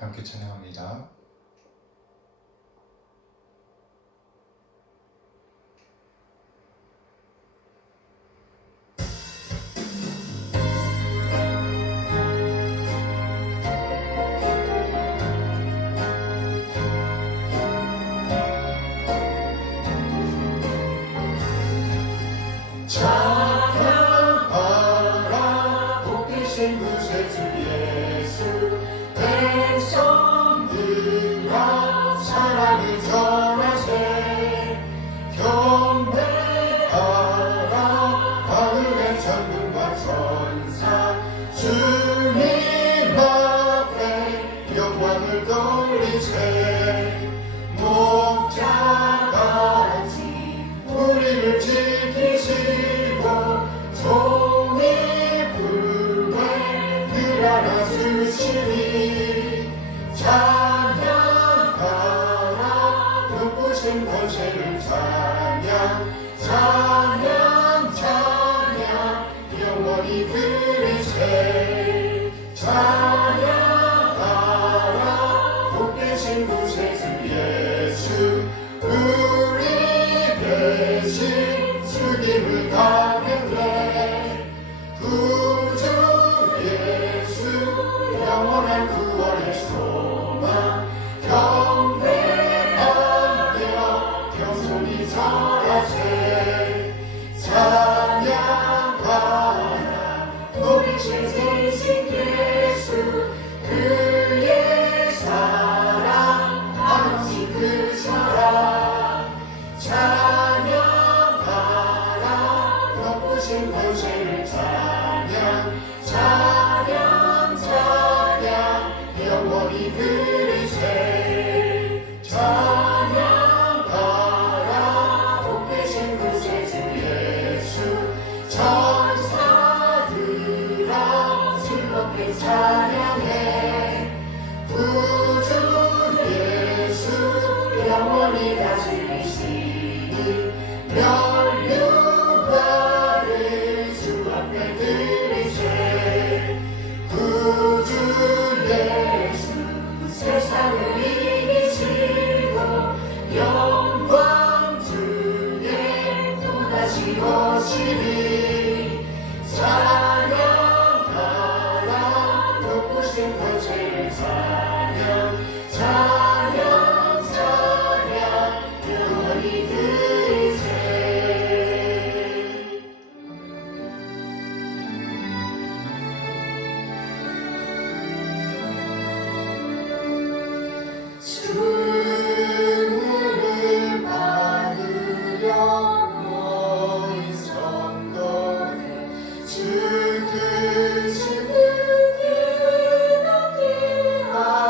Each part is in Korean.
함께 찬양합니다. 찬양하라 복되신 구세주 예수 백성들아 사랑을 전하세 경배하라 하늘의 천군과 천사 주님 앞에 영광을 돌리세 목자같이 우리를 지키시고 종이 불에 늘 안아주시니 찬양하라 눈부신 권세를 찬양 찬양 찬양 영원히 드리세 찬양하라 복되신 구세주 예수 우리 대신 죽임을 당했네 구주 예수 영원한 구원의 소망 경배하며 겸손히 절하세 찬양하라 높이신 생신 예수 그의 사랑 한없이 크셔라 찬양하라 높으신 권세를 찬양 찬양 찬양 영원히 드리세 찬양하라 복되신 구세주 예수 천사들아 즐겁게 찬양해 구주 예수 영원히 다스리시니 면류관을 주 앞에 드리세 구주 예수 세상을 이기시고 영광 중에 또다시 오시리 찬양하라 높으신 권세를 찬양 찬양 찬양 영원히 드리세 주를 받으려 모인 성도들 주 크신 뜻이 넘게 하소서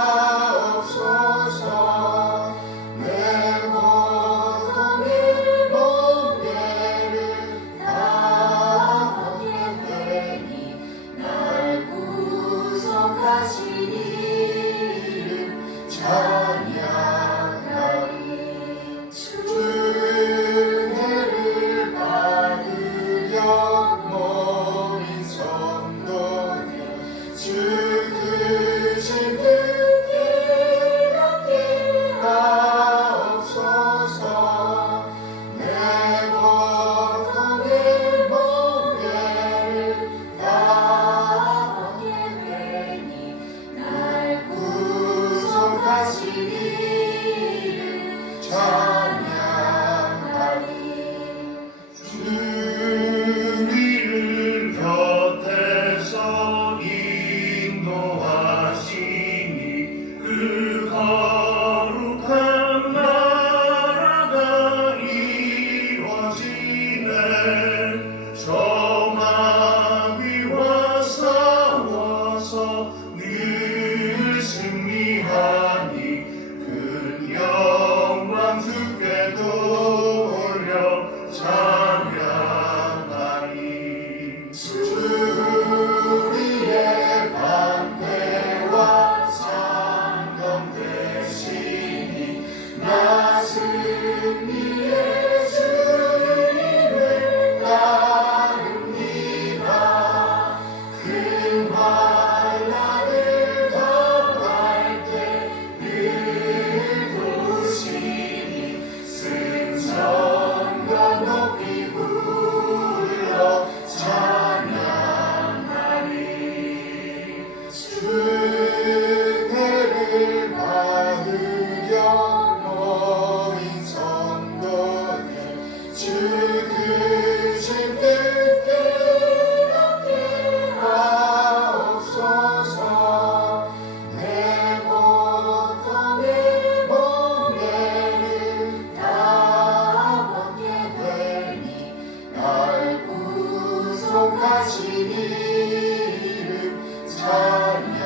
찬양하리.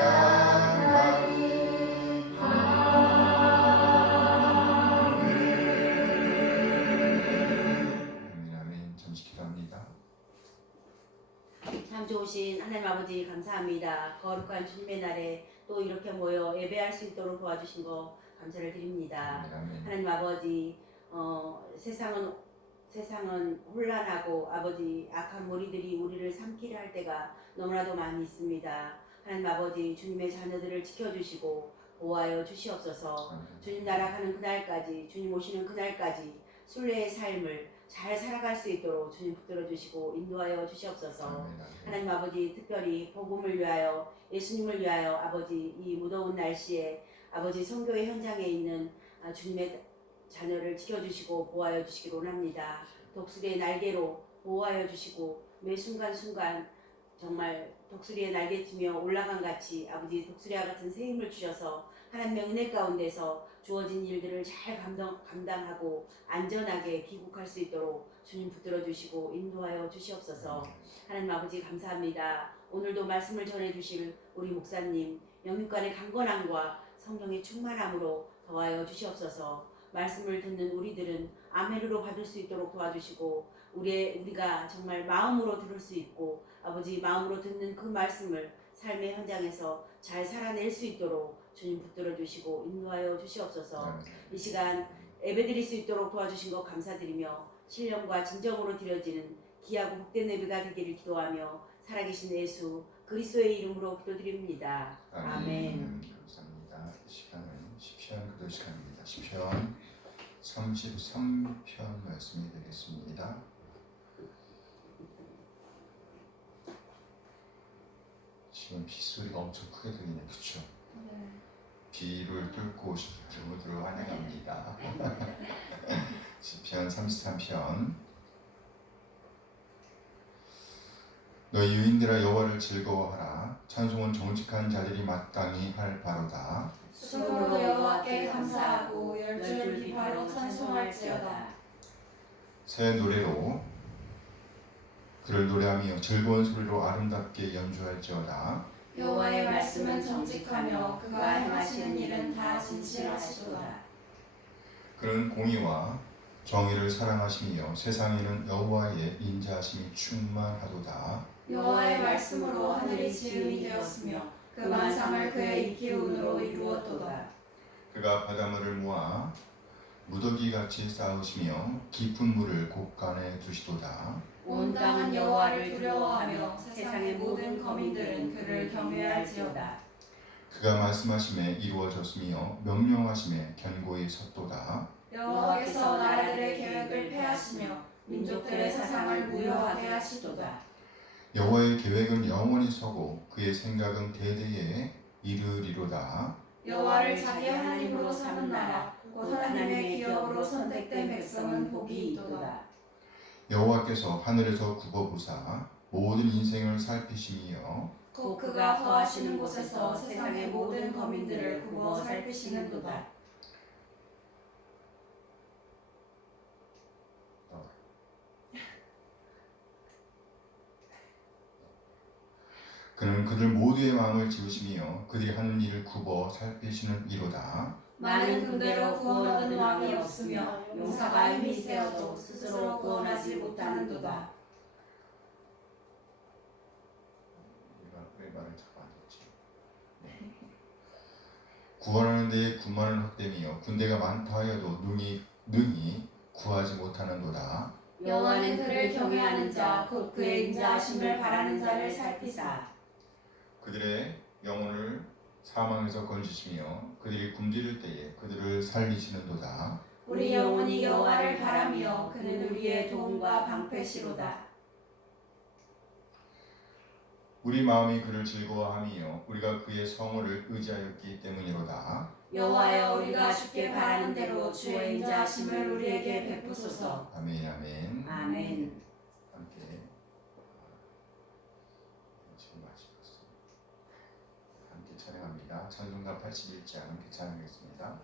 아멘. 잠시 기도합니다. 참 좋으신 하나님 아버지 감사합니다. 거룩한 주님의 날에 또 이렇게 모여 예배할 수 있도록 도와주신 거 감사를 드립니다. 아멘. 하나님 아버지 세상은 혼란하고 아버지 악한 무리들이 우리를 삼키려 할 때가 너무나도 많이 있습니다. 하나님 아버지 주님의 자녀들을 지켜주시고 보호하여 주시옵소서. 주님 나라 가는 그날까지 주님 오시는 그날까지 순례의 삶을 잘 살아갈 수 있도록 주님 붙들어 주시고 인도하여 주시옵소서. 하나님 아버지 특별히 복음을 위하여 예수님을 위하여 아버지 이 무더운 날씨에 아버지 선교의 현장에 있는 주님의 자녀를 지켜주시고 보호하여 주시기를 원합니다. 독수리의 날개로 보호하여 주시고 매 순간순간 정말 독수리의 날개치며 올라간 같이 아버지 독수리와 같은 새 힘을 주셔서 하나님의 은혜 가운데서 주어진 일들을 잘 감당하고 안전하게 귀국할 수 있도록 주님 붙들어 주시고 인도하여 주시옵소서. 하나님 아버지 감사합니다. 오늘도 말씀을 전해주실 우리 목사님 영육간의 강건함과 성령의 충만함으로 더하여 주시옵소서. 말씀을 듣는 우리들은 아멘으로 받을 수 있도록 도와주시고 우리가 정말 마음으로 들을 수 있고 아버지 마음으로 듣는 그 말씀을 삶의 현장에서 잘 살아낼 수 있도록 주님 붙들어 주시고 인도하여 주시옵소서. 이 시간 예배드릴 수 있도록 도와주신 것 감사드리며 신령과 진정으로 드려지는 귀하고 복된 예배가 되기를 기도하며 살아계신 예수 그리스도의 이름으로 기도드립니다. 아멘. 감사합니다. 이 시간은 시편 기도 시간입니다. 시편 33편 말씀이 되겠습니다. 지금 빗소리가 엄청 크게 들리네, 그쵸? 네. 비를 뚫고 오신 주님을 환영합니다. 시편 33편. 너희 유인들아 여호와를 즐거워하라. 찬송은 정직한 자들이 마땅히 할 바로다. 숨으로 여호와께 감사하고 열줄 비파로 찬송할지어다. 새 노래로 그를 노래하며 즐거운 소리로 아름답게 연주할지어다. 여호와의 말씀은 정직하며 그가 행하시는 일은 다 진실하시도다. 그는 공의와 정의를 사랑하시며 세상에는 여호와의 인자하심이 충만하도다. 여호와의 말씀으로 하늘이 지음이 되었으며 그 만상을 그의 입 기운으로 이루었도다. 그가 바닷물을 모아 무더기같이 쌓으시며 깊은 물을 곳간에 두시도다. 온 땅은 여호와를 두려워하며 세상의 모든 거민들은 그를 경외할지어다. 그가 말씀하심에 이루어졌으며 명령하심에 견고히 섰도다. 여호와께서 나라들의 계획을 폐하시며 민족들의 사상을 무효하게 하시도다. 여호와의 계획은 영원히 서고 그의 생각은 대대에 이르리로다. 여호와를 자기 하나님으로 삼은 나라 곧 하나님의 기업으로 선택된 백성은 복이 있도다. 여호와께서 하늘에서 굽어보사 모든 인생을 살피시며 곧 그가 거하시는 곳에서 세상의 모든 거민들을 굽어 살피시는도다. 그는 그들 모두의 마음을 지으시며 그들이 하는 일을 굽어 살피시는 이로다. 많은 군대로 구원 얻은 왕이 없으며 용사가 힘이 세어도 스스로 구원하지 못하는도다. 왜 말을 자꾸 안 듣지? 구원하는 데에 군마는 헛되며 군대가 많다 하여도 능히 구하지 못하는도다. 여호와는 그를 경외하는 자 곧 그의 인자하심을 바라는 자를 살피사 그들의 영혼을 사망에서 건지시며 그들이 굶주릴 때에 그들을 살리시는도다. 우리 영혼이 여호와를 바라며 그는 우리의 도움과 방패시로다. 우리 마음이 그를 즐거워하며 우리가 그의 성호를 의지하였기 때문이로다. 여호와여 우리가 주께 바라는 대로 주의 인자하심을 우리에게 베푸소서. 아멘. 아멘. 아멘. 함께 지금 마시겠습니다. 함께 찬양합니다. 찬송가 81장 함께 찬양하겠습니다.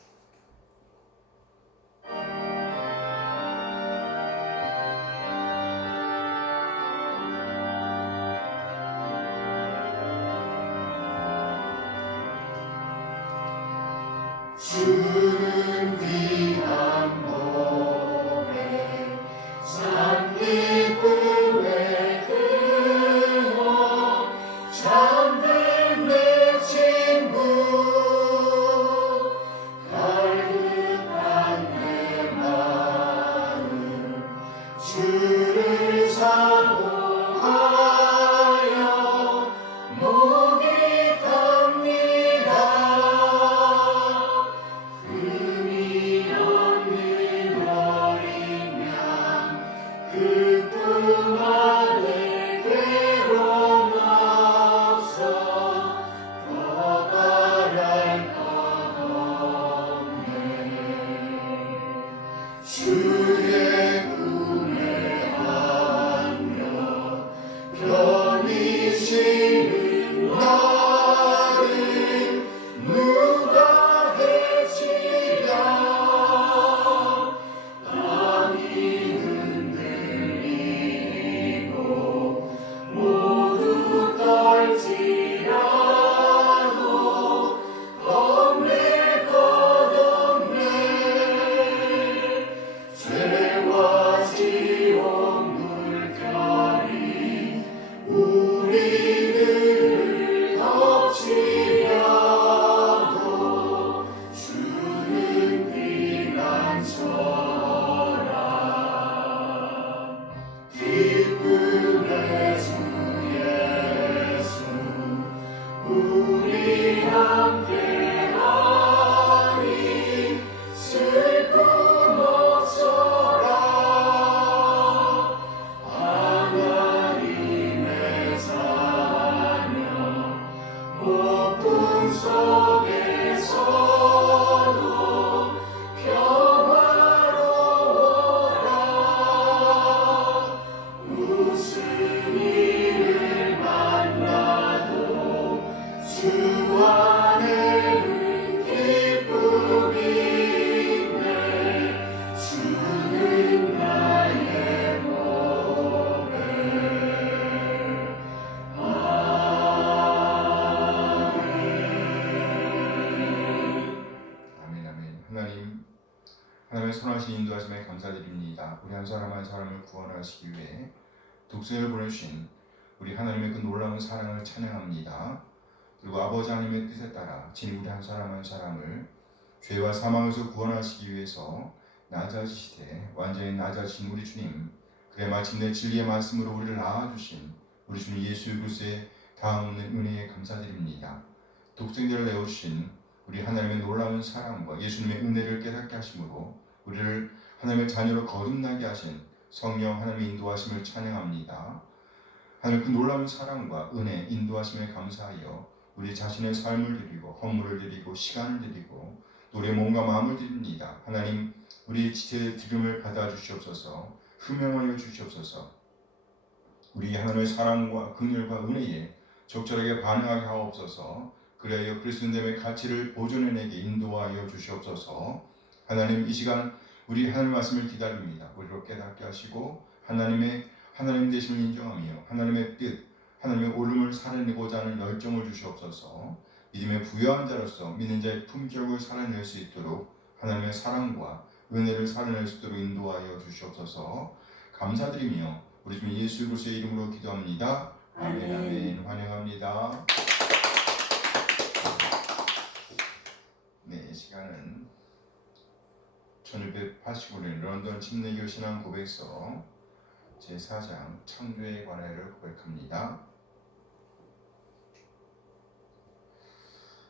주는 귀한 노래 참 기쁨의 근원 잠든 내 친구 갈급한 내 마음 주를 사모하여 목이 탑니다. 의미 없는 어린 양 그 꿈 안에 괴로움 없어 더 바랄 것 없네. 주의 꿈에 안겨 편히 쉬는 나를 누가 해치랴. 땅이 흔들리고 모두 떨지라도 겁낼 것 없네. 죄와 지옥 물결이 우리들을 덮치려도 주는 피난처라. 기쁨의 주 예수 우리 함께하니 슬픔 없어라. 하나님의 자녀 폭풍 속에서도 평화로워라. 무슨 일을 만나도 주 안에는 기쁨이 있네. 주는 나의 보배. 아멘. 아멘. 하나님의 선하신 인도하심에 감사드립니다. 우리 한 사람 한 사람을 구원하시기 위해 독생을 보내주신 우리 하나님의 그 놀라운 사랑을 찬양합니다. 그리고 아버지 하나님의 뜻에 따라 진 우리 한 사람 한 사람을 죄와 사망에서 구원하시기 위해서 낮아지시되 완전히 낮아지신 우리 주님, 그래 마침내 진리의 말씀으로 우리를 낳아주신 우리 주님 예수 그리스도의 다음없는 은혜에 감사드립니다. 독생자를 내어주신 우리 하나님의 놀라운 사랑과 예수님의 은혜를 깨닫게 하심으로 우리를 하나님의 자녀로 거듭나게 하신 성령 하나님의 인도하심을 찬양합니다. 하나님 그 놀라운 사랑과 은혜 인도하심에 감사하여 우리 자신의 삶을 드리고 허물을 드리고 시간을 드리고 또 우리의 몸과 마음을 드립니다. 하나님 우리 지체의 드림을 받아주시옵소서. 흠명하여 주시옵소서. 우리 하나님의 사랑과 긍휼과 은혜에 적절하게 반응하게 하옵소서. 그래야 그리스도님의 가치를 보존해내게 인도하여 주시옵소서. 하나님 이 시간 우리 하나님 말씀을 기다립니다. 우리로 깨닫게 하시고 하나님 되심을 인정하며 하나님의 뜻, 하나님의 옳음을 살아내고자 하는 열정을 주시옵소서. 믿음의 부유한 자로서 믿는 자의 품격을 살아낼 수 있도록 하나님의 사랑과 은혜를 살아낼 수 있도록 인도하여 주시옵소서. 감사드리며 우리 주님 예수 그리스도의 이름으로 기도합니다. 아멘. 아멘. 환영합니다. 네, 시간은 1685년 런던 침례교 신앙 고백서 제4장 창조의 관해를 고백합니다.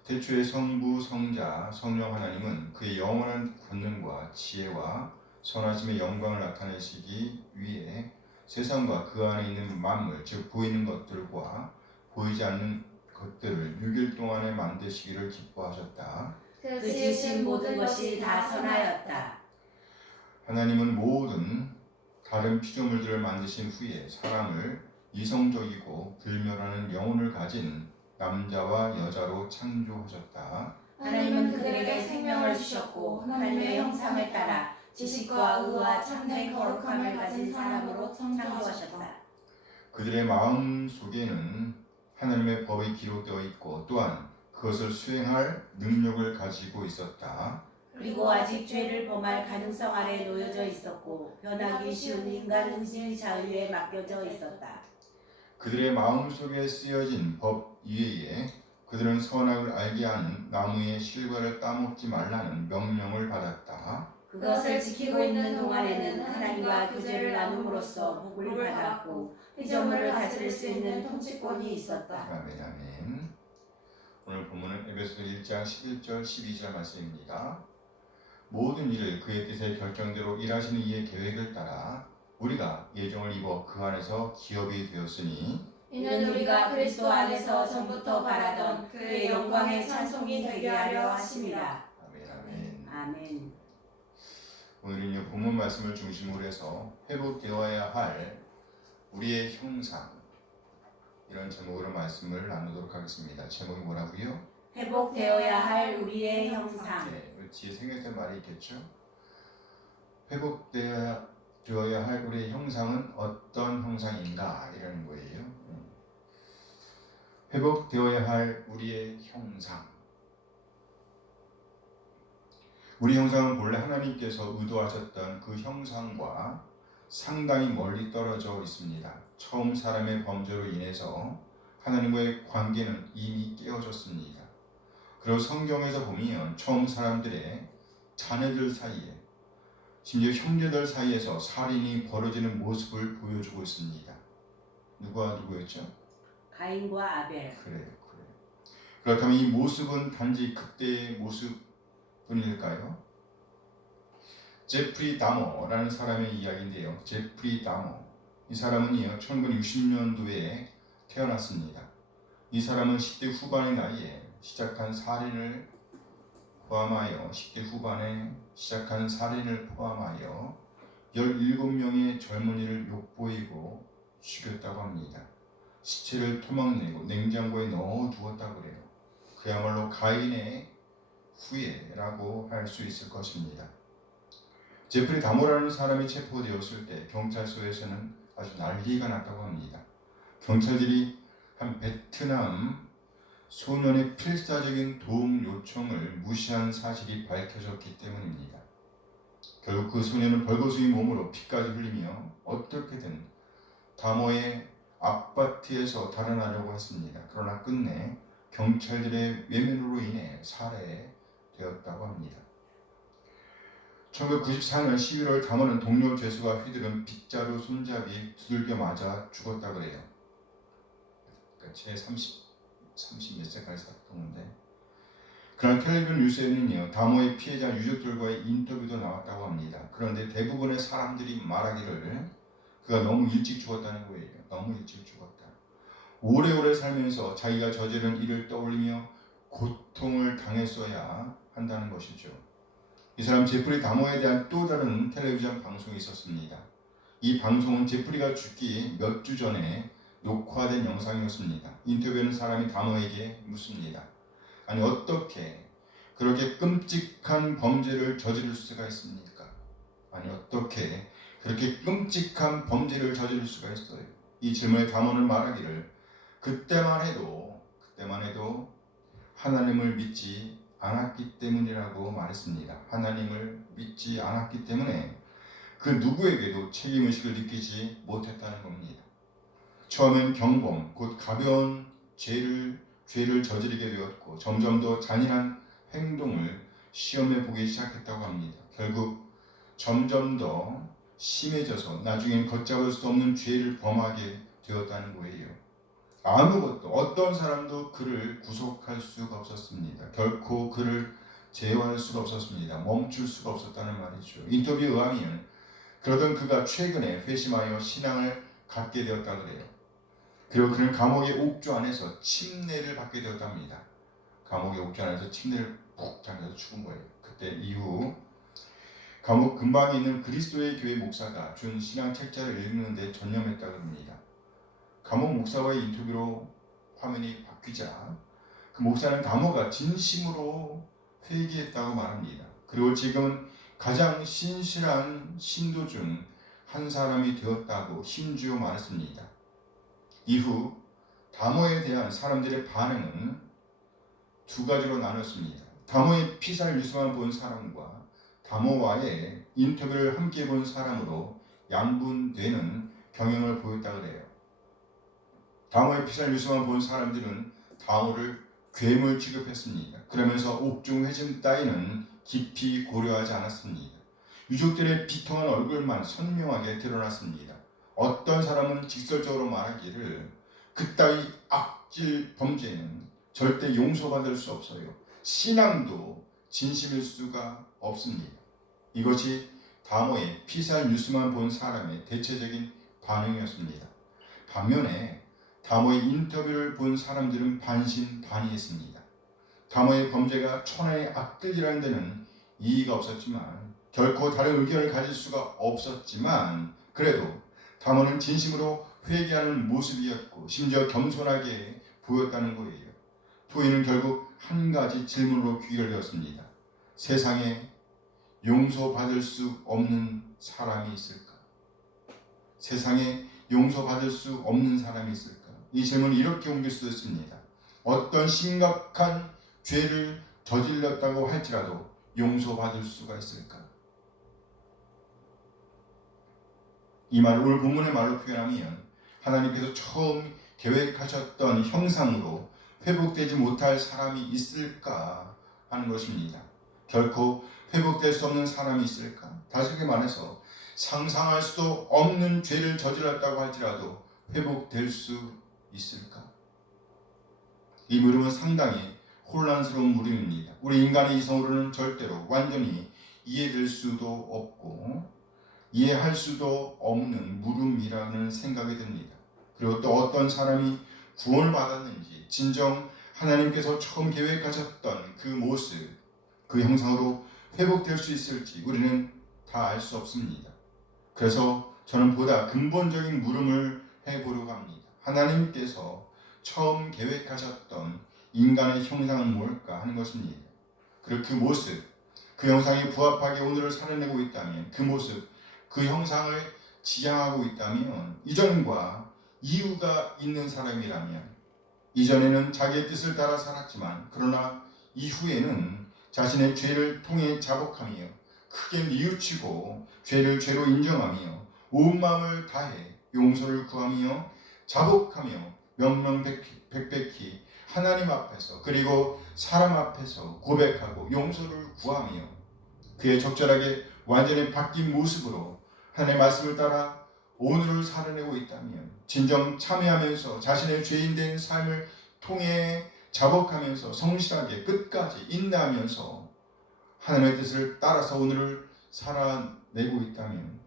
태초의 성부 성자 성령 하나님은 그의 영원한 권능과 지혜와 선하심의 영광을 나타내시기 위해 세상과 그 안에 있는 만물, 즉 보이는 것들과 보이지 않는 것들을 6일 동안에 만드시기를 기뻐하셨다. 그 지으신 모든 것이 다 선하였다. 하나님은 모든 다른 피조물들을 만드신 후에 사람을 이성적이고 불멸하는 영혼을 가진 남자와 여자로 창조하셨다. 하나님은 그들에게 생명을 주셨고 하나님의 형상을 따라 지식과 의와 참된 거룩함을 가진 사람으로 창조하셨다. 그들의 마음 속에는 하나님의 법이 기록되어 있고 또한 그것을 수행할 능력을 가지고 있었다. 그리고 아직 죄를 범할 가능성 아래 놓여져 있었고 변하기 쉬운 인간 의지의 자유에 맡겨져 있었다. 그들의 마음속에 쓰여진 법 이외에 그들은 선악을 알게 하는 나무의 실과를 따먹지 말라는 명령을 받았다. 그것을 지키고 있는 동안에는 하나님과 교제를 나눔으로써 복을 받았고 피조물을 다스릴 수 있는 통치권이 있었다. 아멘 아멘. 오늘 본문은 에베소서 1장 11절 12절 말씀입니다. 모든 일을 그의 뜻의 결정대로 일하시는 이의 계획을 따라 우리가 예정을 입어 그 안에서 기업이 되었으니 이는 우리가 그리스도 안에서 전부터 바라던 그의 영광의 찬송이 되게 하려 하심이라. 아멘 아멘. 아멘. 오늘은 본문 말씀을 중심으로 해서 회복되어야 할 우리의 형상 이런 제목으로 말씀을 나누도록 하겠습니다. 제목이 뭐라고요? 회복되어야 할 우리의 형상. 네, 뒤에 생겼던 말이 있겠죠. 회복되어야 할 우리의 형상은 어떤 형상인가 이라는 거예요. 회복되어야 할 우리의 형상. 우리 형상은 본래 하나님께서 의도하셨던 그 형상과 상당히 멀리 떨어져 있습니다. 처음 사람의 범죄로 인해서 하나님과의 관계는 이미 깨어졌습니다. 그리고 성경에서 보면 처음 사람들의 자녀들 사이에 심지어 형제들 사이에서 살인이 벌어지는 모습을 보여주고 있습니다. 누구와 누구였죠? 가인과 아벨. 그래요. 그렇다면 이 모습은 단지 그때의 모습뿐일까요? 제프리 다머라는 사람의 이야기인데요. 제프리 다머. 이 사람은요 1960년도에 태어났습니다. 이 사람은 10대 후반의 나이에 시작한 살인을 포함하여 17명의 젊은이를 욕보이고 죽였다고 합니다. 시체를 토막내고 냉장고에 넣어두었다고 그래요. 그야말로 가인의 후예라고 할 수 있을 것입니다. 제프리 다모라는 사람이 체포되었을 때 경찰서에서는 아주 난리가 났다고 합니다. 경찰들이 한 베트남 소년의 필사적인 도움 요청을 무시한 사실이 밝혀졌기 때문입니다. 결국 그 소년은 벌거숭이 몸으로 피까지 흘리며 어떻게든 다모의 아파트에서 달아나려고 했습니다. 그러나 끝내 경찰들의 외면으로 인해 살해되었다고 합니다. 1994년 11월 다모는 동료 죄수가 휘두른 빗자루 손잡이 두들겨 맞아 죽었다 그래요. 그러니까 제 30 몇 세까지 살았던데. 그런 텔레비전 뉴스에는요 다모의 피해자 유족들과의 인터뷰도 나왔다고 합니다. 그런데 대부분의 사람들이 말하기를 그가 너무 일찍 죽었다는 거예요. 너무 일찍 죽었다. 오래오래 살면서 자기가 저지른 일을 떠올리며 고통을 당했어야 한다는 것이죠. 이 사람 제프리 다모에 대한 또 다른 텔레비전 방송이 있었습니다. 이 방송은 제프리가 죽기 몇 주 전에 녹화된 영상이었습니다. 인터뷰하는 사람이 다모에게 묻습니다. 아니 어떻게 그렇게 끔찍한 범죄를 저지를 수가 있습니까? 아니 어떻게 그렇게 끔찍한 범죄를 저지를 수가 있어요? 이 질문에 다모는 말하기를 그때만 해도 하나님을 믿지 않았기 때문이라고 말했습니다. 하나님을 믿지 않았기 때문에 그 누구에게도 책임의식을 느끼지 못했다는 겁니다. 처음엔 경범, 곧 가벼운 죄를 저지르게 되었고 점점 더 잔인한 행동을 시험해 보기 시작했다고 합니다. 결국 점점 더 심해져서 나중엔 걷잡을 수 없는 죄를 범하게 되었다는 거예요. 아무것도 어떤 사람도 그를 구속할 수가 없었습니다. 결코 그를 제어할 수가 없었습니다. 멈출 수가 없었다는 말이죠. 인터뷰에 의하면 그러던 그가 최근에 회심하여 신앙을 갖게 되었다 그래요. 그리고 그는 감옥의 옥조 안에서 침례를 받게 되었답니다. 감옥의 옥조 안에서 침례를 푹 잠겨서 죽은 거예요. 그때 이후 감옥 근방에 있는 그리스도의 교회 목사가 준 신앙 책자를 읽는 데 전념했다고 합니다. 감옥 목사와의 인터뷰로 화면이 바뀌자 그 목사는 다모가 진심으로 회개했다고 말합니다. 그리고 지금은 가장 신실한 신도 중 한 사람이 되었다고 힘주어 말했습니다. 이후 다모에 대한 사람들의 반응은 두 가지로 나눴습니다. 다모의 피살 뉴스만 본 사람과 다모와의 인터뷰를 함께 본 사람으로 양분되는 경향을 보였다 그래요. 다모의 피살 뉴스만 본 사람들은 다모를 괴물 취급했습니다. 그러면서 옥중 회심 따위는 깊이 고려하지 않았습니다. 유족들의 비통한 얼굴만 선명하게 드러났습니다. 어떤 사람은 직설적으로 말하기를 그따위 악질 범죄는 절대 용서받을 수 없어요. 신앙도 진심일 수가 없습니다. 이것이 다모의 피살 뉴스만 본 사람의 대체적인 반응이었습니다. 반면에 다모의 인터뷰를 본 사람들은 반신반의했습니다. 다모의 범죄가 천하의 악들이라는 데는 이의가 없었지만 결코 다른 의견을 가질 수가 없었지만 그래도 다모는 진심으로 회개하는 모습이었고 심지어 겸손하게 보였다는 거예요. 토이는 결국 한 가지 질문으로 귀결되었습니다. 세상에 용서받을 수 없는 사람이 있을까? 세상에 용서받을 수 없는 사람이 있을까? 이 질문을 이렇게 옮길 수도 있습니다. 어떤 심각한 죄를 저질렀다고 할지라도 용서받을 수가 있을까? 이 말을 오늘 본문의 말로 표현하면 하나님께서 처음 계획하셨던 형상으로 회복되지 못할 사람이 있을까 하는 것입니다. 결코 회복될 수 없는 사람이 있을까? 다시 말해서 상상할 수도 없는 죄를 저질렀다고 할지라도 회복될 수 있을까? 이 물음은 상당히 혼란스러운 물음입니다. 우리 인간의 이성으로는 절대로 완전히 이해될 수도 없고 이해할 수도 없는 물음이라는 생각이 듭니다. 그리고 또 어떤 사람이 구원을 받았는지 진정 하나님께서 처음 계획하셨던 그 모습, 그 형상으로 회복될 수 있을지 우리는 다 알 수 없습니다. 그래서 저는 보다 근본적인 물음을 해보려고 합니다. 하나님께서 처음 계획하셨던 인간의 형상은 뭘까 하는 것입니다. 그리고 그 모습, 그 형상에 부합하게 오늘을 살아내고 있다면 그 모습, 그 형상을 지향하고 있다면 이전과 이유가 있는 사람이라면 이전에는 자기의 뜻을 따라 살았지만 그러나 이후에는 자신의 죄를 통해 자복하며 크게 뉘우치고 죄를 죄로 인정하며 온 마음을 다해 용서를 구하며 자복하며 명명백백히 하나님 앞에서 그리고 사람 앞에서 고백하고 용서를 구하며 그의 적절하게 완전히 바뀐 모습으로 하나님의 말씀을 따라 오늘을 살아내고 있다면 진정 참여하면서 자신의 죄인된 삶을 통해 자복하면서 성실하게 끝까지 인내하면서 하나님의 뜻을 따라서 오늘을 살아내고 있다면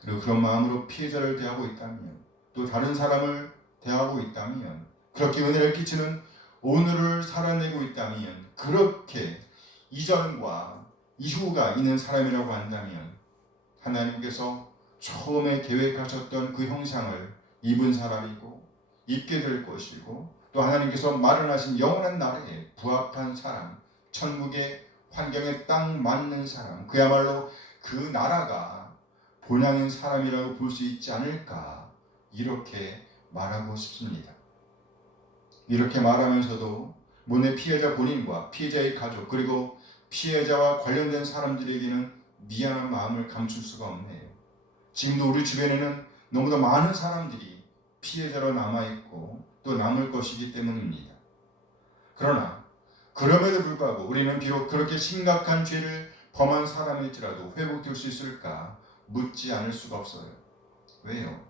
그리고 그런 마음으로 피해자를 대하고 있다면 또 다른 사람을 대하고 있다면 그렇게 은혜를 끼치는 오늘을 살아내고 있다면 그렇게 이전과 이후가 있는 사람이라고 한다면 하나님께서 처음에 계획하셨던 그 형상을 입은 사람이고 입게 될 것이고 또 하나님께서 마련하신 영원한 나라에 부합한 사람, 천국의 환경에 딱 맞는 사람, 그야말로 그 나라가 본향인 사람이라고 볼 수 있지 않을까 이렇게 말하고 싶습니다. 이렇게 말하면서도 문의 피해자 본인과 피해자의 가족 그리고 피해자와 관련된 사람들에게는 미안한 마음을 감출 수가 없네요. 지금도 우리 주변에는 너무나 많은 사람들이 피해자로 남아있고 또 남을 것이기 때문입니다. 그러나 그럼에도 불구하고 우리는 비록 그렇게 심각한 죄를 범한 사람일지라도 회복될 수 있을까 묻지 않을 수가 없어요. 왜요?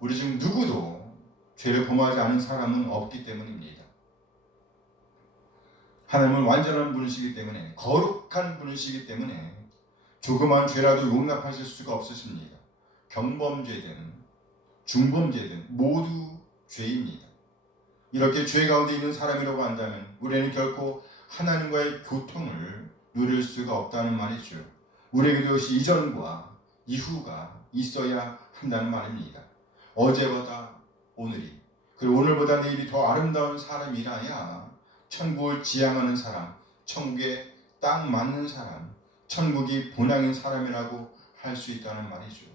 우리 중 누구도 죄를 범하지 않은 사람은 없기 때문입니다. 하나님은 완전한 분이시기 때문에 거룩한 분이시기 때문에 조그만 죄라도 용납하실 수가 없으십니다. 경범죄든 중범죄든 모두 죄입니다. 이렇게 죄 가운데 있는 사람이라고 한다면 우리는 결코 하나님과의 교통을 누릴 수가 없다는 말이죠. 우리에게 그것이 이전과 이후가 있어야 한다는 말입니다. 어제보다 오늘이 그리고 오늘보다 내일이 더 아름다운 사람이라야 천국을 지향하는 사람, 천국에 딱 맞는 사람, 천국이 본향인 사람이라고 할 수 있다는 말이죠.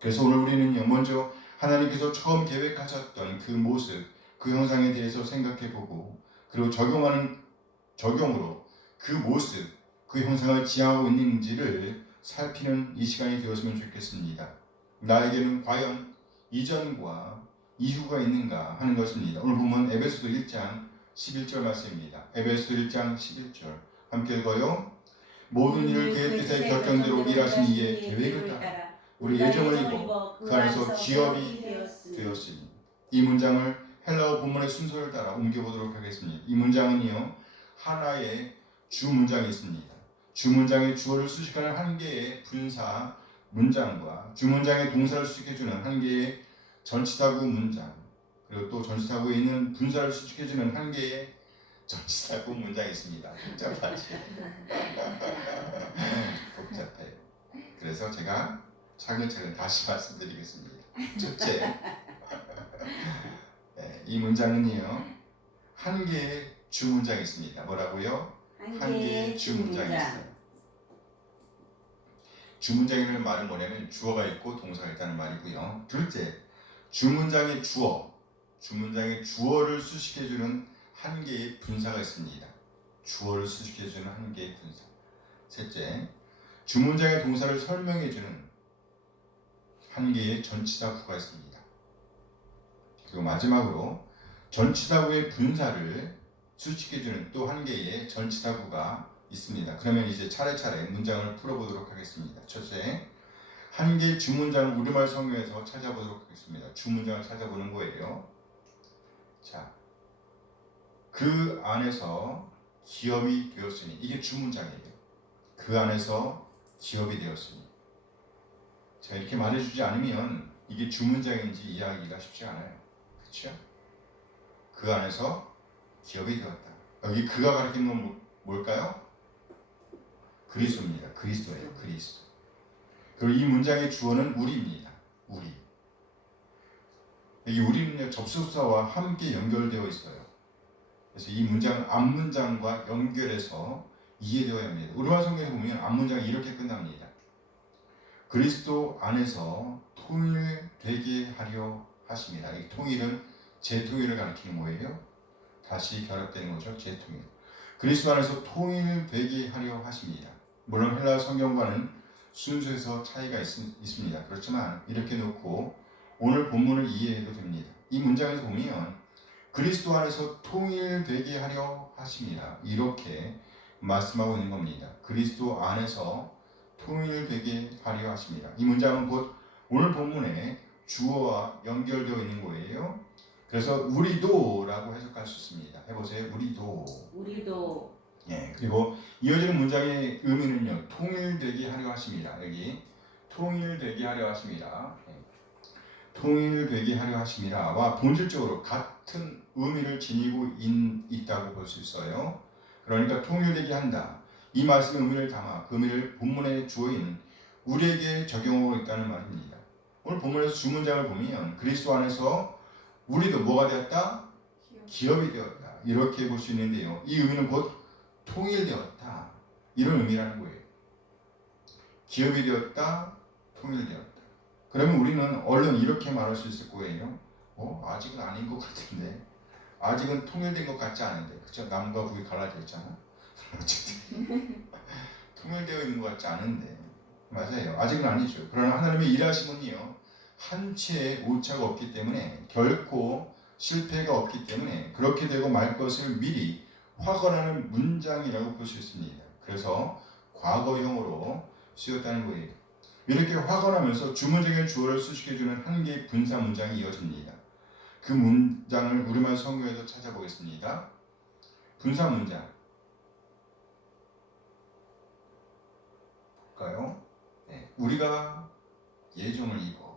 그래서 오늘 우리는 먼저 하나님께서 처음 계획하셨던 그 모습, 그 형상에 대해서 생각해보고 그리고 적용으로 그 모습, 그 형상을 지향하고 있는지를 살피는 이 시간이 되었으면 좋겠습니다. 나에게는 과연 이전과 이후가 있는가 하는 것입니다. 오늘 보면 에베소서 1장 11절 말씀입니다. 에베소서 1장 11절 함께 읽어요. 모든 일을 그의 뜻의 결정대로 일하신 이의 계획을 따라 우리 예정을 입어 그 안에서 기업이 되었으니. 이 문장을 헬라어 본문의 순서를 따라 옮겨보도록 하겠습니다. 이 문장은요, 하나의 주 문장이 있습니다. 주 문장의 주어를 수식하는 한 개의 분사 문장과 주 문장의 동사를 수식해주는 한 개의 전치사구 문장, 그리고 또 전치사구에 있는 분사를 수식해주는 한 개의 전치사구 문장이 있습니다. 복잡하지? 복잡해요. 그래서 제가 차근차근 다시 말씀드리겠습니다. 첫째, 네, 이 문장은요, 한 개의 주 문장이 있습니다. 뭐라고요? 한 개의 주 문장이 있어요. 주 문장이라는 말은 뭐냐면 주어가 있고 동사가 있다는 말이고요. 둘째, 주 문장의 주어를 수식해주는 한 개의 분사가 있습니다. 주어를 수식해주는 한 개의 분사. 셋째, 주 문장의 동사를 설명해주는 한 개의 전치사구가 있습니다. 그리고 마지막으로 전치사구의 분사를 수식해주는 또 한 개의 전치사구가 있습니다. 그러면 이제 차례차례 문장을 풀어보도록 하겠습니다. 첫째, 한 개의 주문장을 우리말 성경에서 찾아보도록 하겠습니다. 주문장을 찾아보는 거예요. 자, 그 안에서 기업이 되었으니, 이게 주문장이에요. 그 안에서 기업이 되었으니. 자, 이렇게 말해주지 않으면 이게 주문장인지 이해하기가 쉽지 않아요. 그렇죠? 그 안에서 기업이 되었다. 여기 그가 가리키는 건 뭘까요? 그리스도입니다. 그리스도예요. 그리스도. 그리고 이 문장의 주어는 우리입니다. 우리. 여기 우리는요, 접속사와 함께 연결되어 있어요. 그래서 이 문장 앞문장과 연결해서 이해되어야 합니다. 우리말 성경에서 보면 앞문장이 이렇게 끝납니다. 그리스도 안에서 통일되게 하려 하십니다. 이 통일은 재통일을 가리키는 거예요. 다시 결합되는 거죠. 재통일. 그리스도 안에서 통일되게 하려 하십니다. 물론 헬라 성경과는 순서에서 차이가 있습니다. 그렇지만 이렇게 놓고 오늘 본문을 이해해도 됩니다. 이 문장에서 보면 그리스도 안에서 통일되게 하려 하십니다. 이렇게 말씀하고 있는 겁니다. 그리스도 안에서 통일되게 하려 하십니다. 이 문장은 곧 오늘 본문의 주어와 연결되어 있는 거예요. 그래서 우리도라고 해석할 수 있습니다. 해보세요. 우리도. 예, 그리고 이어지는 문장의 의미는요, 통일되게 하려 하십니다. 여기 통일되게 하려 하십니다. 통일되게 하려 하십니다와 본질적으로 같은 의미를 지니고 있다고 볼 수 있어요. 그러니까 통일되게 한다. 이 말씀의 의미를 담아 그 의미를 본문의 주어인 우리에게 적용하고 있다는 말입니다. 오늘 본문에서 주문장을 보면 그리스도 안에서 우리도 뭐가 되었다? 기업이 되었다. 이렇게 볼 수 있는데요. 이 의미는 곧 통일되었다. 이런 의미라는 거예요. 기업이 되었다. 통일되었다. 그러면 우리는 얼른 이렇게 말할 수 있을 거예요. 아직은 아닌 것 같은데. 아직은 통일된 것 같지 않은데. 그쵸? 남과 북이 갈라져 있잖아. 어쨌든 통일되어 있는 것 같지 않은데. 맞아요. 아직은 아니죠. 그러나 하나님의 일하심은요, 한치의 오차가 없기 때문에, 결코 실패가 없기 때문에 그렇게 되고 말 것을 미리 확언하는 문장이라고 볼 수 있습니다. 그래서 과거형으로 쓰였다는 거예요. 이렇게 확언하면서 주문적인 주어를 수식해주는 한 개의 분사 문장이 이어집니다. 그 문장을 우리말 성경에서 찾아보겠습니다. 분사 문장 볼까요? 네, 우리가 예정을 입어.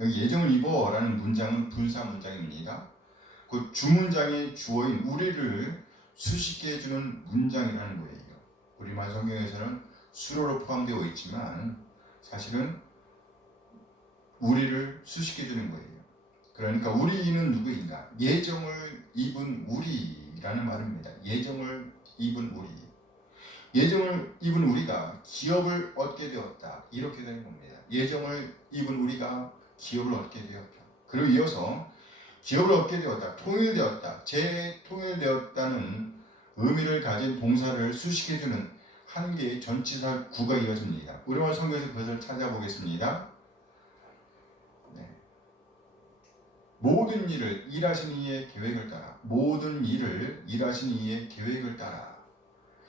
여기 예정을 입어라는 문장은 분사 문장입니다. 그 주문장의 주어인 우리를 수식해주는 문장이라는 거예요. 우리말 성경에서는 수로로 포함되어 있지만 사실은 우리를 수식해주는 거예요. 그러니까 우리는 누구인가? 예정을 입은 우리라는 말입니다. 예정을 입은 우리. 예정을 입은 우리가 기업을 얻게 되었다. 이렇게 되는 겁니다. 예정을 입은 우리가 기업을 얻게 되었다. 그리고 이어서 기업을 얻게 되었다, 통일되었다, 재통일되었다는 의미를 가진 동사를 수식해주는 한 개의 전치사 구가 이어집니다. 우리말 성경에서 그것을 찾아보겠습니다. 네. 모든 일을 일하시는 이의 계획을 따라, 모든 일을 일하시는 이의 계획을 따라.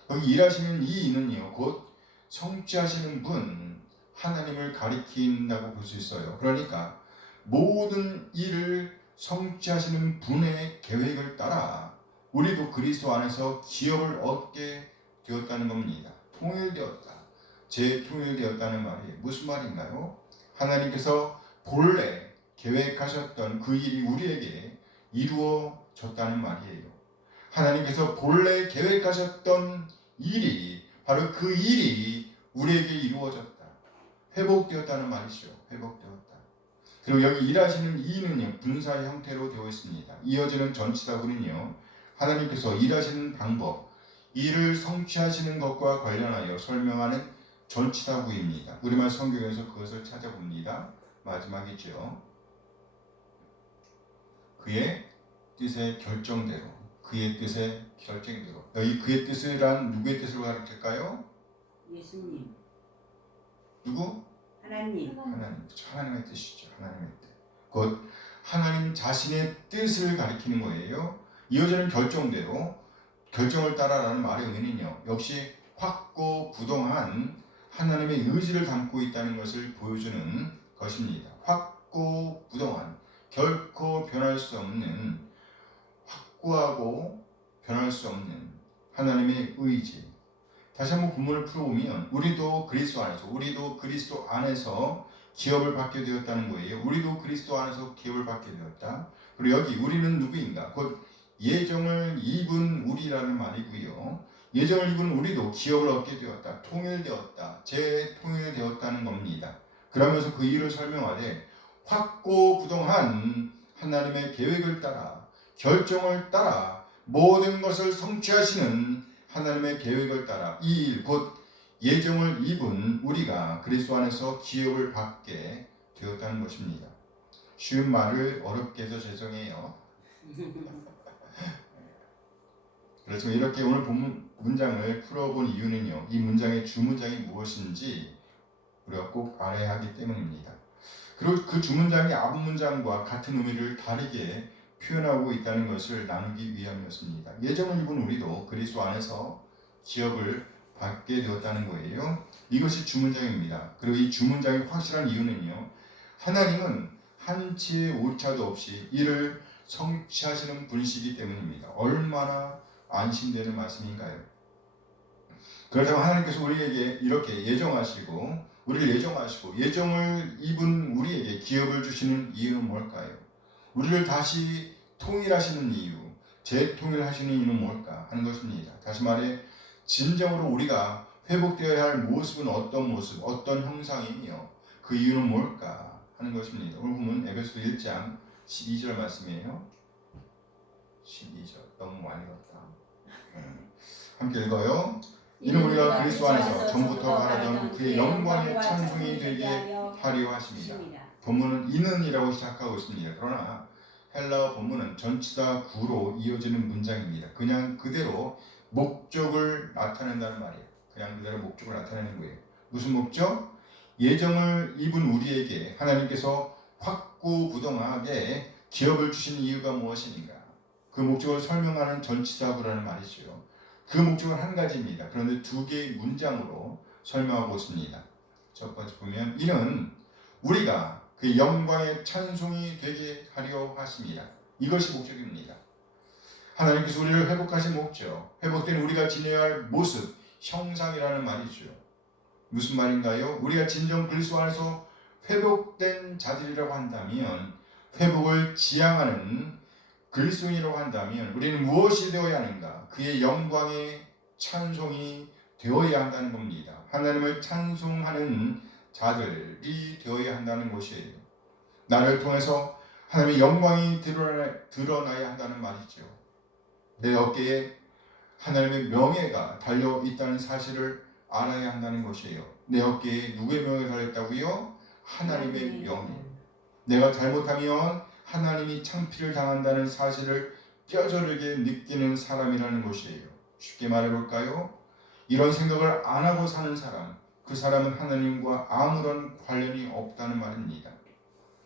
여기 일하시는 이 이는요, 곧 성취하시는 분, 하나님을 가리킨다고 볼 수 있어요. 그러니까 모든 일을 성취하시는 분의 계획을 따라 우리도 그리스도 안에서 기업을 얻게 되었다는 겁니다. 통일되었다, 재통일되었다는 말이 무슨 말인가요? 하나님께서 본래 계획하셨던 그 일이 우리에게 이루어졌다는 말이에요. 하나님께서 본래 계획하셨던 일이, 바로 그 일이 우리에게 이루어졌다, 회복되었다는 말이죠. 회복되었다. 그리고 여기 일하시는 이는요, 분사 형태로 되어 있습니다. 이어지는 전치사구는요, 하나님께서 일하시는 방법, 일을 성취하시는 것과 관련하여 설명하는 전치사구입니다. 우리말 성경에서 그것을 찾아봅니다. 마지막이죠. 그의 뜻의 결정대로, 그의 뜻의 결정대로. 여기 그의 뜻이란 누구의 뜻을 가르칠까요? 예수님, 누구? 하나님, 하나님의 뜻이죠. 하나님의 뜻. 곧 하나님 자신의 뜻을 가리키는 거예요. 이어지는 결정대로, 결정을 따라라는 말의 의미는요, 역시 확고부동한 하나님의 의지를 담고 있다는 것을 보여주는 것입니다. 확고부동한, 결코 변할 수 없는, 확고하고 변할 수 없는 하나님의 의지. 다시 한번 본문을 풀어보면 우리도 그리스도 안에서 기업을 받게 되었다는 거예요. 우리도 그리스도 안에서 기업을 받게 되었다. 그리고 여기 우리는 누구인가? 곧 예정을 입은 우리라는 말이고요. 예정을 입은 우리도 기업을 얻게 되었다, 통일되었다, 재통일되었다는 겁니다. 그러면서 그 이유를 설명하되 확고부동한 하나님의 계획을 따라, 결정을 따라, 모든 것을 성취하시는 하나님의 계획을 따라 이 일, 곧 예정을 입은 우리가 그리스도 안에서 기업을 받게 되었다는 것입니다. 쉬운 말을 어렵게 해서 죄송해요. 그렇지만 이렇게 오늘 본 문장을 풀어본 이유는요, 이 문장의 주문장이 무엇인지 우리가 꼭 알아야 하기 때문입니다. 그리고 그 주문장이 앞문장과 같은 의미를 다르게 표현하고 있다는 것을 나누기 위함이었습니다. 예정을 입은 우리도 그리스도 안에서 기업을 받게 되었다는 거예요. 이것이 주문장입니다. 그리고 이 주문장의 확실한 이유는요, 하나님은 한치의 오차도 없이 이를 성취하시는 분이시기 때문입니다. 얼마나 안심되는 말씀인가요? 그렇다면 하나님께서 우리에게 이렇게 우리를 예정하시고 예정을 입은 우리에게 기업을 주시는 이유는 뭘까요? 우리를 다시 통일하시는 이유, 재통일하시는 이유는 뭘까 하는 것입니다. 다시 말해 진정으로 우리가 회복되어야 할 모습은 어떤 모습, 어떤 형상이며 그 이유는 뭘까 하는 것입니다. 오늘 보면 에베소 1장 12절 말씀이에요. 12절 너무 많이 봤다. 함께 읽어요. 이는 우리가 그리스도 안에서 전부터 바라던 그의 영광의 찬송이 되게 하려 하십니다. 본문은 이는이라고 시작하고 있습니다. 그러나 헬라어 본문은 전치사 구로 이어지는 문장입니다. 그냥 그대로 목적을 나타낸다는 말이에요. 그냥 그대로 목적을 나타내는 거예요. 무슨 목적? 예정을 입은 우리에게 하나님께서 확고부동하게 기업을 주신 이유가 무엇인가? 그 목적을 설명하는 전치사 구라는 말이죠. 그 목적은 한 가지입니다. 그런데 두 개의 문장으로 설명하고 있습니다. 첫 번째 보면 이는 우리가 그 영광의 찬송이 되게 하려 하십니다. 이것이 목적입니다. 하나님께서 우리를 회복하신 목적, 회복된 우리가 지내야 할 모습, 형상이라는 말이죠. 무슨 말인가요? 우리가 진정 그리스도 안에서 회복된 자들이라고 한다면, 회복을 지향하는 그리스도인이라고 한다면 우리는 무엇이 되어야 하는가? 그의 영광의 찬송이 되어야 한다는 겁니다. 하나님을 찬송하는 자들이 되어야 한다는 것이에요. 나를 통해서 하나님의 영광이 드러나야 한다는 말이죠. 내 어깨에 하나님의 명예가 달려 있다는 사실을 알아야 한다는 것이에요. 내 어깨에 누구의 명예가 달려 있다고요? 하나님의 명예. 내가 잘못하면 하나님이 창피를 당한다는 사실을 뼈저리게 느끼는 사람이라는 것이에요. 쉽게 말해볼까요? 이런 생각을 안 하고 사는 사람, 그 사람은 하나님과 아무런 관련이 없다는 말입니다.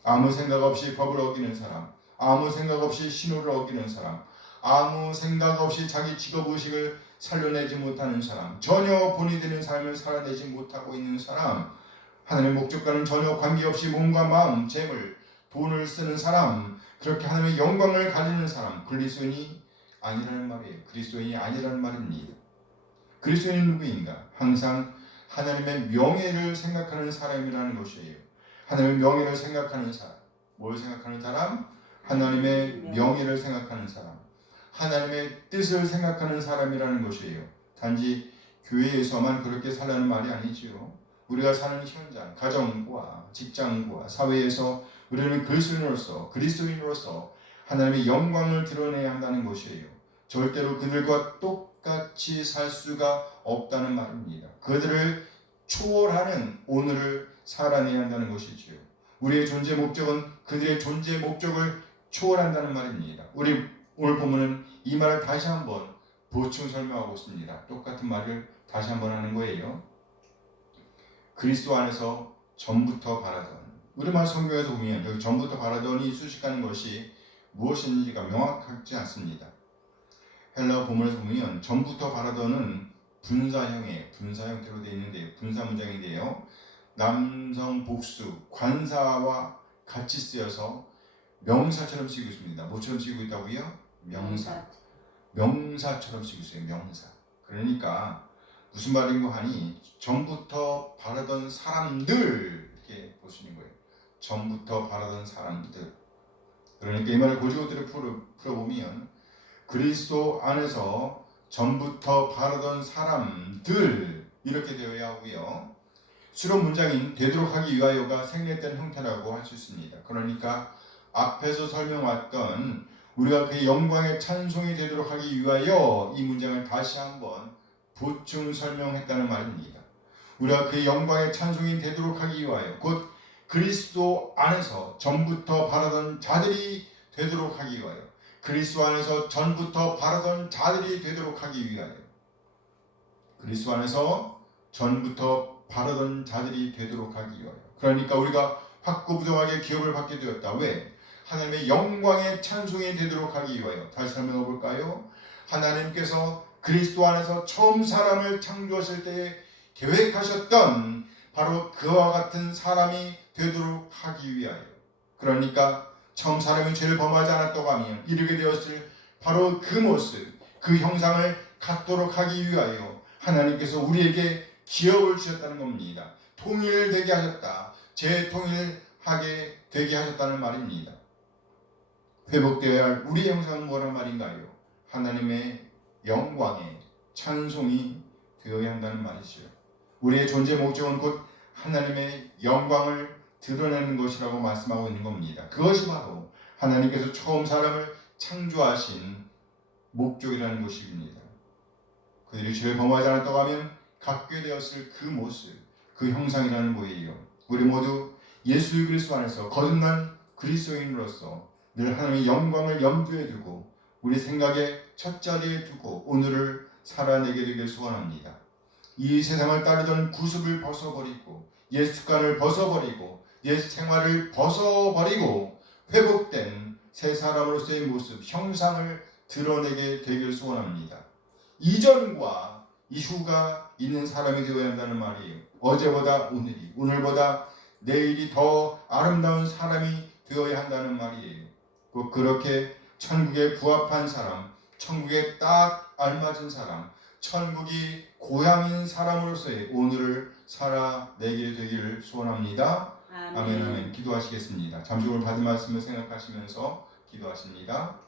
아무 생각 없이 법을 어기는 사람, 아무 생각 없이 신호를 어기는 사람, 아무 생각 없이 자기 직업의식을 살려내지 못하는 사람, 전혀 본이 되는 삶을 살아내지 못하고 있는 사람, 하나님의 목적과는 전혀 관계없이 몸과 마음, 재물, 돈을 쓰는 사람, 그렇게 하나님의 영광을 가지는 사람, 그리스도인이 아니라는 말이에요. 그리스도인이 아니라는 말입니다. 그리스도인은 누구인가? 항상 하나님의 명예를 생각하는 사람이라는 것이에요. 하나님의 명예를 생각하는 사람. 뭘 생각하는 사람? 하나님의 명예를 생각하는 사람. 하나님의 뜻을 생각하는 사람이라는 것이에요. 단지 교회에서만 그렇게 살라는 말이 아니지요. 우리가 사는 현장, 가정과 직장과 사회에서 우리는 그리스도인으로서 하나님의 영광을 드러내야 한다는 것이에요. 절대로 그들과 똑같이 살 수가 없다는 말입니다. 그들을 초월하는 오늘을 살아내야 한다는 것이지요. 우리의 존재 목적은 그들의 존재 목적을 초월한다는 말입니다. 우리 오늘 본문은 이 말을 다시 한번 보충 설명하고 있습니다. 똑같은 말을 다시 한번 하는 거예요. 그리스도 안에서 전부터 바라던, 우리말 성경에서 보면 여기 전부터 바라던이 수식하는 것이 무엇인지가 명확하지 않습니다. 헬라어 본문에서 보면 전부터 바라던은 분사 형태로 되어 있는데 분사 문장인데요. 남성 복수 관사와 같이 쓰여서 명사처럼 쓰이고 있습니다. 뭐처럼 쓰이고 있다고요? 명사처럼 쓰이고 있어요. 명사. 그러니까 무슨 말인고 하니 전부터 바라던 사람들 이렇게 보시는 거예요. 전부터 바라던 사람들. 그러니까 이 말을 고지고대로 풀어보면 그리스도 안에서 전부터 바라던 사람들 이렇게 되어야 하고요. 수록 문장인 되도록 하기 위하여가 생략된 형태라고 할 수 있습니다. 그러니까 앞에서 설명왔던 우리가 그의 영광의 찬송이 되도록 하기 위하여 이 문장을 다시 한번 보충 설명했다는 말입니다. 우리가 그의 영광의 찬송이 되도록 하기 위하여 곧 그리스도 안에서 전부터 바라던 자들이 되도록 하기 위하여 그리스도 안에서 전부터 바라던 자들이 되도록 하기 위하여 그리스도 안에서 전부터 바라던 자들이 되도록 하기 위하여 그러니까 우리가 확고부동하게 기업을 받게 되었다. 왜? 하나님의 영광의 찬송이 되도록 하기 위하여. 다시 설명해 볼까요? 하나님께서 그리스도 안에서 처음 사람을 창조하실 때에 계획하셨던 바로 그와 같은 사람이 되도록 하기 위하여. 그러니까 처음 사람이 죄를 범하지 않았다고 하면 이르게 되었을 바로 그 모습, 그 형상을 갖도록 하기 위하여 하나님께서 우리에게 기업을 주셨다는 겁니다. 통일되게 하셨다. 재통일하게 되게 하셨다는 말입니다. 회복되어야 할 우리의 형상은 뭐란 말인가요? 하나님의 영광의 찬송이 되어야 한다는 말이죠. 우리의 존재 목적은 곧 하나님의 영광을 드러내는 것이라고 말씀하고 있는 겁니다. 그것이 바로 하나님께서 처음 사람을 창조하신 목적이라는 것입니다. 그들이 죄를 범하지 않았다고 하면 갖게 되었을 그 모습, 그 형상이라는 거예요. 우리 모두 예수 그리스도 안에서 거듭난 그리스도인으로서 늘 하나님의 영광을 염두에 두고 우리 생각의 첫 자리에 두고 오늘을 살아내게 되길 소원합니다. 이 세상을 따르던 구습을 벗어버리고 옛 습관을 벗어버리고 옛 생활을 벗어버리고 회복된 새 사람으로서의 모습, 형상을 드러내게 되길 소원합니다. 이전과 이후가 있는 사람이 되어야 한다는 말이에요. 어제보다 오늘이, 오늘보다 내일이 더 아름다운 사람이 되어야 한다는 말이에요. 꼭 그렇게 천국에 부합한 사람, 천국에 딱 알맞은 사람, 천국이 고향인 사람으로서의 오늘을 살아내게 되기를 소원합니다. 아멘, 아멘. 기도하시겠습니다. 잠시 오늘 받은 말씀을 생각하시면서 기도하십니다.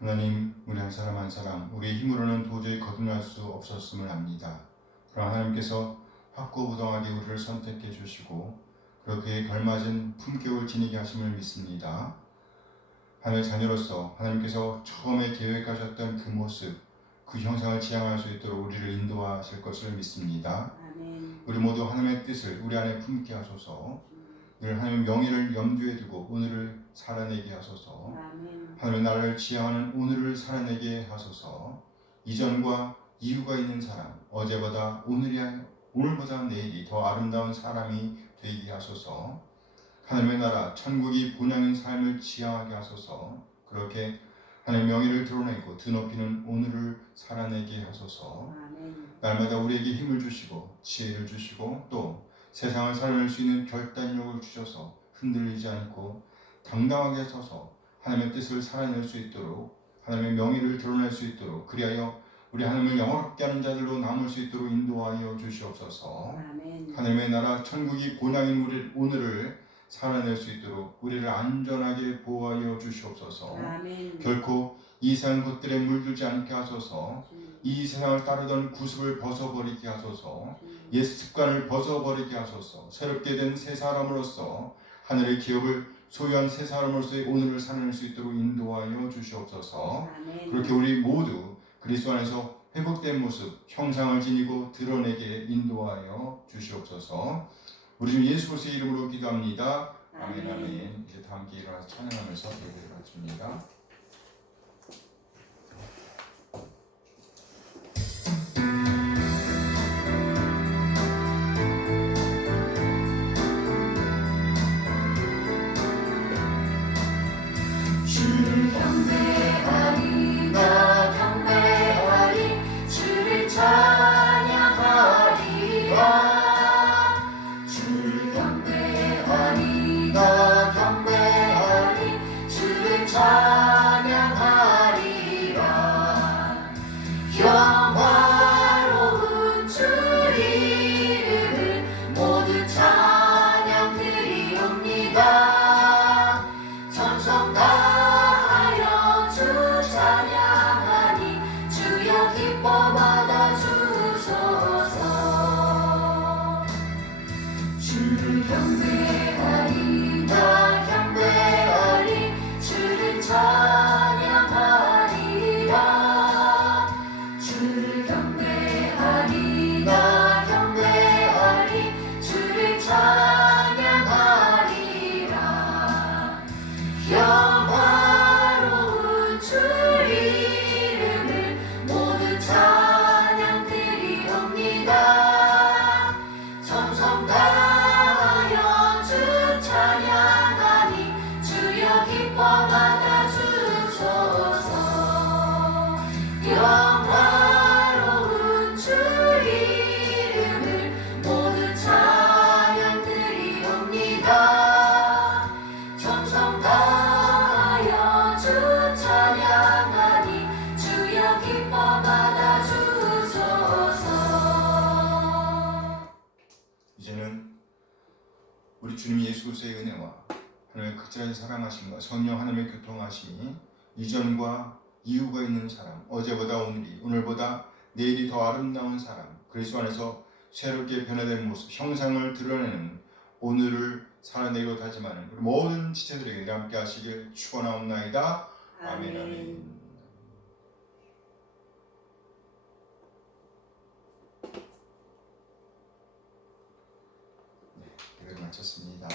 하나님, 우리 한 사람 한 사람 우리의 힘으로는 도저히 거듭날 수 없었음을 압니다. 그러나 하나님께서 확고부동하게 우리를 선택해 주시고 그렇게 걸맞은 품격을 지니게 하심을 믿습니다. 하나님의 자녀로서 하나님께서 처음에 계획하셨던 그 모습, 그 형상을 지향할 수 있도록 우리를 인도하실 것을 믿습니다. 아멘. 우리 모두 하나님의 뜻을 우리 안에 품게 하소서. 늘 하나님의 명예를 염두에 두고 오늘을 살아내게 하소서. 아멘. 하나님의 나라를 지향하는 오늘을 살아내게 하소서. 이전과 이유가 있는 사람, 어제보다 오늘보다 내일이 더 아름다운 사람이 되게 하소서. 하나님의 나라, 천국이 본향인 삶을 지향하게 하소서. 그렇게 하나님의 명예를 드러내고 드높이는 오늘을 살아내게 하소서. 아멘. 날마다 우리에게 힘을 주시고 지혜를 주시고 또 세상을 살아낼 수 있는 결단력을 주셔서 흔들리지 않고 당당하게 서서 하나님의 뜻을 살아낼 수 있도록 하나님의 명예를 드러낼 수 있도록 그리하여 우리 하나님을 영원롭게 하는 자들로 남을 수 있도록 인도하여 주시옵소서. 아멘. 하나님의 나라 천국이 본향인 우리 오늘을 살아낼 수 있도록 우리를 안전하게 보호하여 주시옵소서. 아멘. 결코 이 세상 것들에 물들지 않게 하소서. 주님, 이 세상을 따르던 구습을 벗어버리게 하소서. 주님. 옛 습관을 벗어버리게 하소서. 새롭게 된 새 사람으로서 하늘의 기업을 소유한 새 사람으로서의 오늘을 살아낼 수 있도록 인도하여 주시옵소서. 아멘. 그렇게 우리 모두 그리스도 안에서 회복된 모습, 형상을 지니고 드러내게 인도하여 주시옵소서. 우리 주 예수 그리스도의 이름으로 기도합니다. 아멘. 아멘. 이제 다 함께 일어나서 찬양하면서 예배를 마칩니다. 주를 경배하리 나 경배하리 주를 찬양하리라 주를 경배하리 나 경배하리 주를 찬양하리라 영화로운 주 이름을 모두 찬양 드리옵니다 천성 다하여 주 찬양하니 주여 기뻐 받아 주소서 주를 경배하리 나 경배하리 주를 찬양하리라 주를 경배하리 나 경배하리 주를 찬양하리라 영화로운 주 이름을 모두 찬양 드리옵니다 정성 다하여 주 찬양하니 주여 기뻐 받아 주소서 영화로운 주 이름을 모두 찬양 드리옵니다 정성 다하여 주 찬양하니 주여 기뻐 받아 주소서 이제는 우리 주님 예수 그리스도의 은혜와 하나님의 극진하신 사랑하심과 성령 하나님의 교통하심이 이전과 이유가 있는 사람, 어제보다 오늘이, 오늘보다 내일이 더 아름다운 사람, 그리스도 안에서 새롭게 변화된 모습, 형상을 드러내는 오늘을 살아내기로 다짐하는 우리 모든 지체들에게 함께 하시길 축원하옵나이다. 아멘. 아멘. 네, 예배를 마쳤습니다.